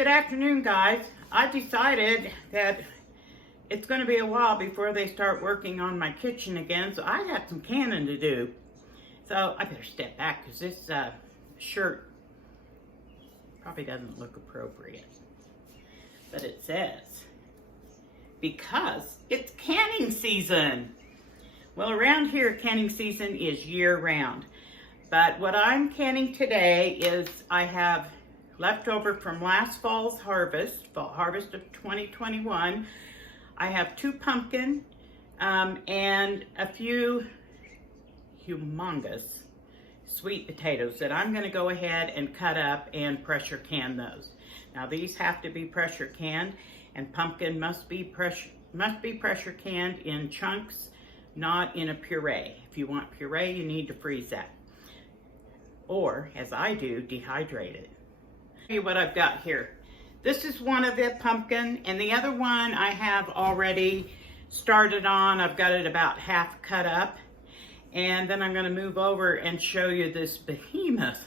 Good afternoon, guys. I decided that it's going to be a while before they start working on my kitchen again, so I got some canning to do. So I better step back because this shirt probably doesn't look appropriate. But it says, because it's canning season. Well, around here, canning season is year-round. But what I'm canning today is I have leftover from last fall's harvest, fall harvest of 2021. I have 2 pumpkin and a few humongous sweet potatoes that I'm going to go ahead and cut up and pressure can those. Now these have to be pressure canned, and pumpkin must be pressure canned in chunks, not in a puree. If you want puree, you need to freeze that. Or, as I do, dehydrate it. What I've got here. This is one of the pumpkin, and the other one I have already started on. I've got it about half cut up, and then I'm going to move over and show you this behemoth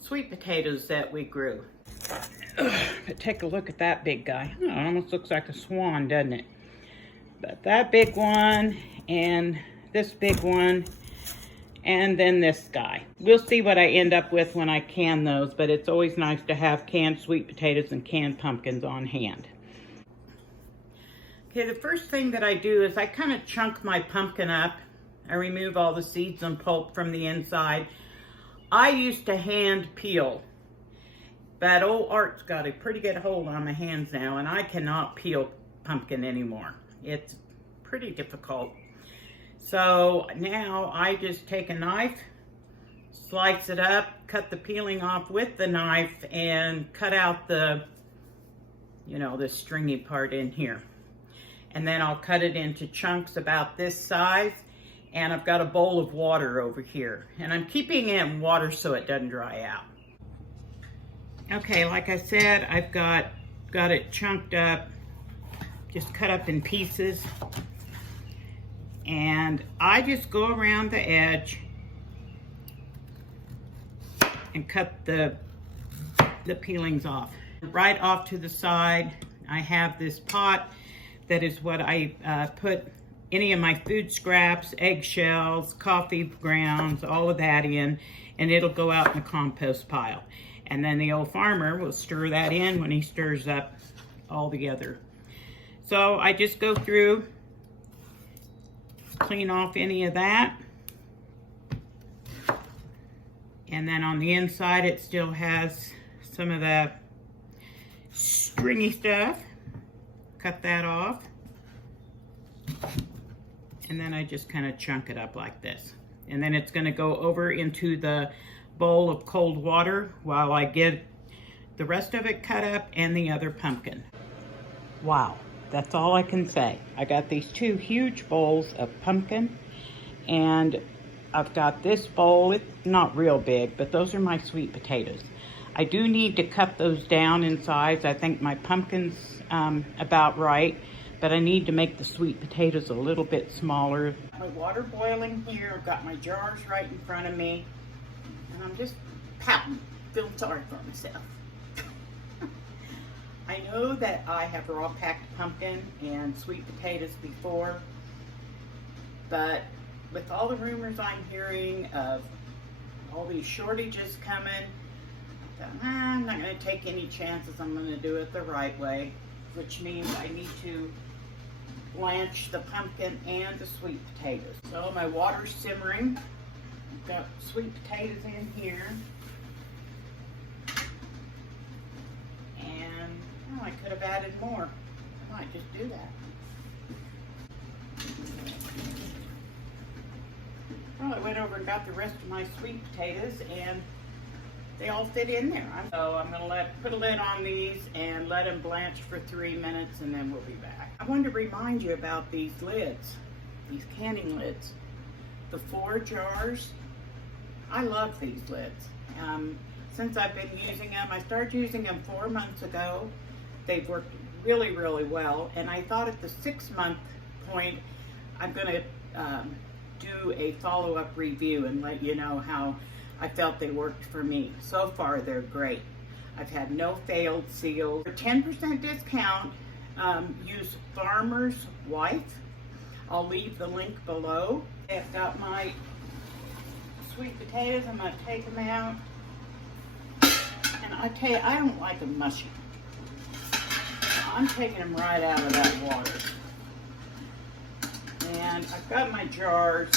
sweet potatoes that we grew. But take a look at that big guy. Oh, it almost looks like a swan, doesn't it? But that big one, and this big one, and then this guy. We'll see what I end up with when I can those, but it's always nice to have canned sweet potatoes and canned pumpkins on hand. Okay, the first thing that I do is I kind of chunk my pumpkin up. I remove all the seeds and pulp from the inside. I used to hand peel, but old Art's got a pretty good hold on my hands now, and I cannot peel pumpkin anymore. It's pretty difficult. So now I just take a knife, slice it up, cut the peeling off with the knife, and cut out the, the stringy part in here. And then I'll cut it into chunks about this size, and I've got a bowl of water over here. And I'm keeping it in water so it doesn't dry out. Okay, like I said, I've got it chunked up, just cut up in pieces. And I just go around the edge and cut the peelings off. Right off to the side, I have this pot that is what I put any of my food scraps, eggshells, coffee grounds, all of that in, and it'll go out in the compost pile. And then the old farmer will stir that in when he stirs up all together. So I just go through, clean off any of that, and then on the inside it still has some of the stringy stuff. Cut that off, and then I just kind of chunk it up like this, and then it's going to go over into the bowl of cold water while I get the rest of it cut up and the other pumpkin. Wow. That's all I can say. I got these 2 huge bowls of pumpkin, and I've got this bowl. It's not real big, but those are my sweet potatoes. I do need to cut those down in size. I think my pumpkin's about right, but I need to make the sweet potatoes a little bit smaller. My water boiling here. I've got my jars right in front of me, and I'm just pouting, feeling sorry for myself. I know that I have raw packed pumpkin and sweet potatoes before, but with all the rumors I'm hearing of all these shortages coming, I thought, I'm not going to take any chances. I'm going to do it the right way, which means I need to blanch the pumpkin and the sweet potatoes. So my water's simmering. I've got sweet potatoes in here. I could have added more. I might just do that. Well, I went over and got the rest of my sweet potatoes, and they all fit in there. So I'm going to put a lid on these and let them blanch for 3 minutes, and then we'll be back. I wanted to remind you about these lids, these canning lids. The ForJars. I love these lids. Since I've been using them, I started using them 4 months ago. They've worked really, really well, and I thought at the 6-month point, I'm going to do a follow-up review and let you know how I felt they worked for me. So far, they're great. I've had no failed seals. For 10% discount, use Farmer's Wife. I'll leave the link below. I've got my sweet potatoes. I'm going to take them out. And I tell you, I don't like them mushy. I'm taking them right out of that water. And I've got my jars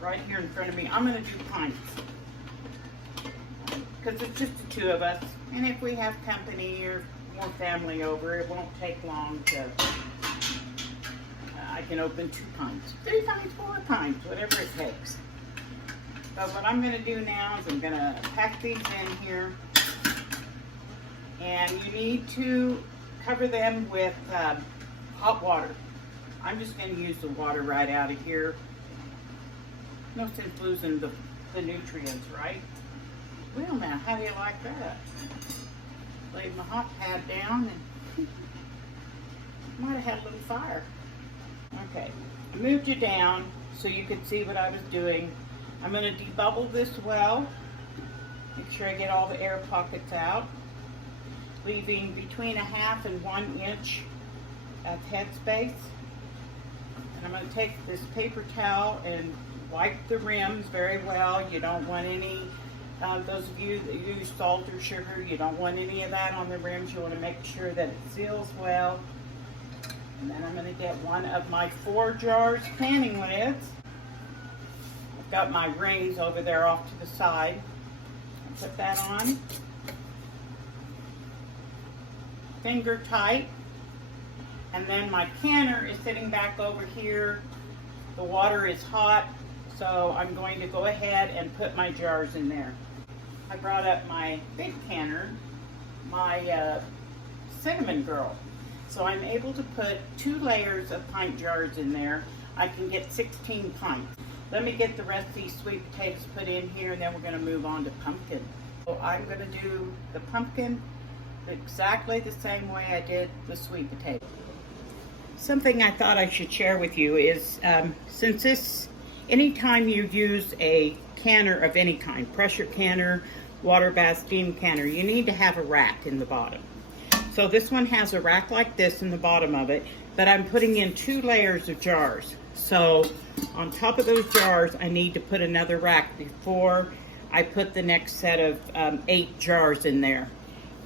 right here in front of me. I'm going to do pints. Because it's just the two of us. And if we have company or more family over, it won't take long to... I can open 2 pints, 3 pints, 4 pints, whatever it takes. But what I'm going to do now is I'm going to pack these in here. And you need to cover them with hot water. I'm just going to use the water right out of here. No sense losing the nutrients, right? Well now, how do you like that? Laid my hot pad down and might have had a little fire. Okay, I moved you down so you could see what I was doing. I'm going to debubble this well. Make sure I get all the air pockets out. Leaving between 1/2 and 1 inch of headspace. And I'm going to take this paper towel and wipe the rims very well. You don't want any, those of you that use salt or sugar, you don't want any of that on the rims. You want to make sure that it seals well. And then I'm going to get one of my ForJars canning lids. I've got my rings over there off to the side. I'll put that on. Finger tight. And then my canner is sitting back over here. The water is hot, so I'm going to go ahead and put my jars in there. I brought up my big canner, my cinnamon girl. So I'm able to put 2 layers of pint jars in there. I can get 16 pints. Let me get the rest of these sweet potatoes put in here, and then we're going to move on to pumpkin. So I'm going to do the pumpkin exactly the same way I did the sweet potato. Something I thought I should share with you is, since this, anytime you use a canner of any kind, pressure canner, water bath, steam canner, you need to have a rack in the bottom. So this one has a rack like this in the bottom of it, but I'm putting in 2 layers of jars. So on top of those jars, I need to put another rack before I put the next set of 8 jars in there.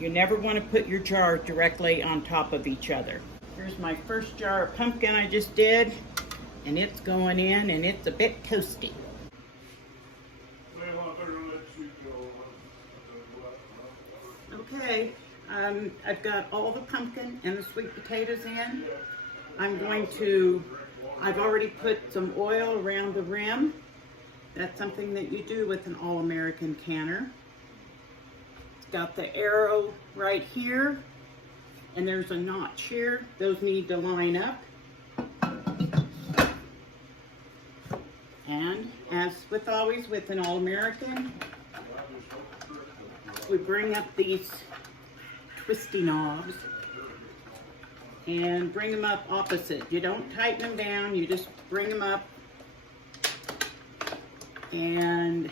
You never want to put your jars directly on top of each other. Here's my first jar of pumpkin I just did, and it's going in, and it's a bit toasty. Okay, I've got all the pumpkin and the sweet potatoes in. I've already put some oil around the rim. That's something that you do with an all-American canner. Got the arrow right here, and there's a notch here. Those need to line up. And as with always with an All-American, we bring up these twisty knobs and bring them up opposite. You don't tighten them down, you just bring them up and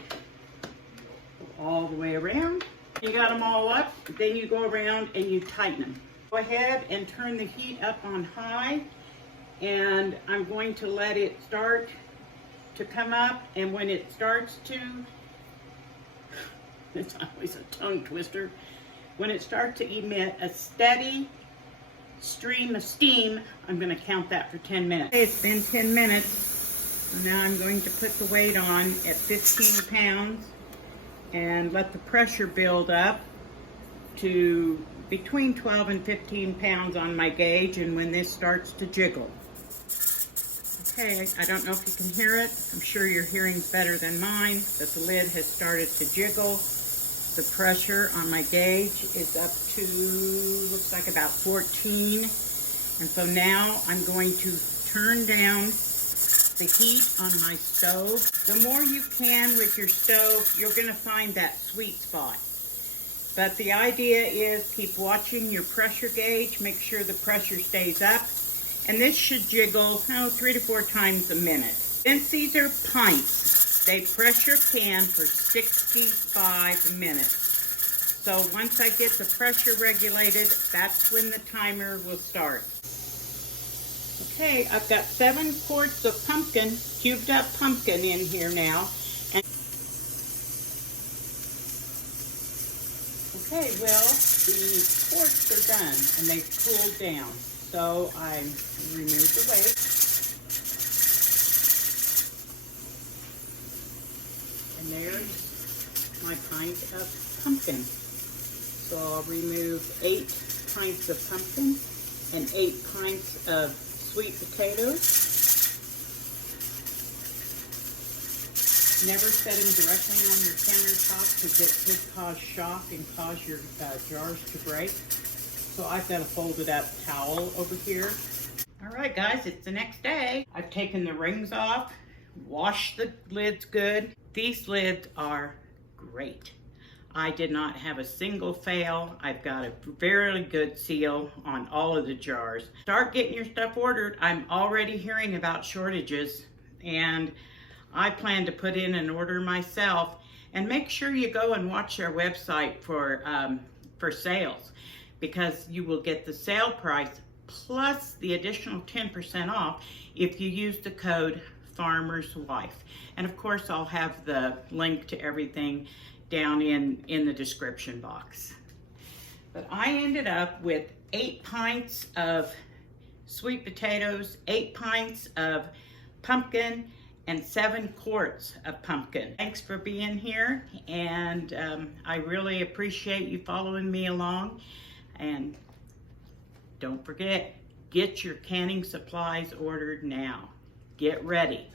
go all the way around. You got them all up, then you go around and you tighten them. Go ahead and turn the heat up on high, and I'm going to let it start to come up, and when it starts to, it's always a tongue twister, when it starts to emit a steady stream of steam, I'm going to count that for 10 minutes. Okay, it's been 10 minutes, so now I'm going to put the weight on at 15 pounds. And let the pressure build up to between 12 and 15 pounds on my gauge, and when this starts to jiggle. Okay, I don't know if you can hear it. I'm sure your hearing's better than mine, but the lid has started to jiggle. The pressure on my gauge is up to, looks like about 14. And so now I'm going to turn down the heat on my stove. The more you can with your stove, you're going to find that sweet spot. But the idea is keep watching your pressure gauge, make sure the pressure stays up, and this should jiggle 3 to 4 times a minute. Since these are pints, they pressure can for 65 minutes. So once I get the pressure regulated, that's when the timer will start. Okay, I've got 7 quarts of pumpkin, cubed up pumpkin in here now. And okay, well, the quarts are done and they've cooled down. So I remove the waste. And there's my pint of pumpkin. So I'll remove 8 pints of pumpkin and 8 pints of sweet potatoes. Never set them directly on your countertop because it could cause shock and cause your jars to break. So I've got a folded up towel over here. All right, guys, it's the next day. I've taken the rings off, washed the lids good. These lids are great. I did not have a single fail. I've got a very good seal on all of the jars. Start getting your stuff ordered. I'm already hearing about shortages, and I plan to put in an order myself. And make sure you go and watch our website for sales, because you will get the sale price plus the additional 10% off if you use the code Farmer's Wife. And of course, I'll have the link to everything down in the description box. But I ended up with 8 pints of sweet potatoes, 8 pints of pumpkin, and 7 quarts of pumpkin. Thanks for being here, and I really appreciate you following me along. And don't forget, get your canning supplies ordered now. Get ready.